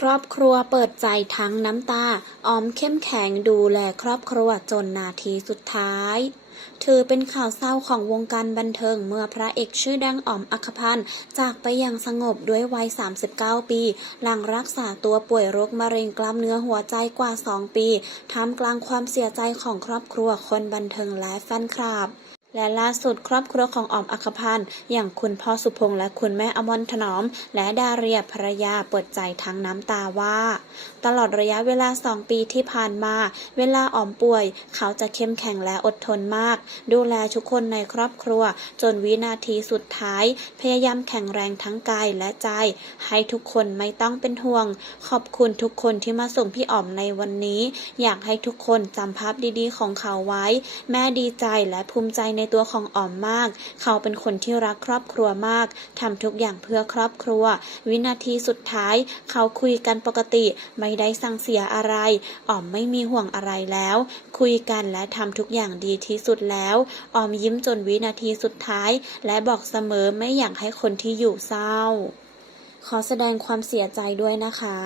ครอบครัวเปิดใจทั้งน้ำตา ออมเข้มแข็งดูแลครอบครัวจนนาทีสุดท้ายถือเป็นข่าวเศร้าของวงการบันเทิงเมื่อพระเอกชื่อดังอ๋อมอัคพันธ์จากไปอย่างสงบด้วยวัย 39 ปี หลังรักษาตัวป่วยโรคมะเร็งกล้ามเนื้อหัวใจกว่า 2 ปีท่ามกลางความเสียใจของครอบครัวคนบันเทิงและแฟนคลับ และล่าสุดครอบครัวของออมอัคพันธ์อย่างคุณพ่อสุพงษ์และคุณแม่อมรถนอม และดาเรียภรรยาเปิดใจทั้งน้ำตาว่า ตลอดระยะเวลาสองปีที่ผ่านมา เวลาออมป่วย เขาจะเข้มแข็งและอดทนมาก ดูแลทุกคนในครอบครัว จนวินาทีสุดท้าย พยายามแข็งแรงทั้งกายและใจ ให้ทุกคนไม่ต้องเป็นห่วง ขอบคุณทุกคนที่มาส่งพี่ออมในวันนี้ อยากให้ทุกคนจำภาพดีๆ ของเขาไว้ แม่ดีใจและภูมิใจในในตัวของอ๋อมมาก เขาเป็นคนที่รักครอบครัวมากทำทุกอย่างเพื่อครอบครัว วินาทีสุดท้าย เขาคุยกันปกติ ไม่ได้สั่งเสียอะไรอ๋อมไม่มีห่วงอะไรแล้ว คุยกันและทำทุกอย่างดีที่สุดแล้วอ๋อมยิ้มจนวินาทีสุดท้าย และบอกเสมอไม่อยากให้คนที่อยู่เศร้า ขอแสดงความเสียใจด้วยนะคะ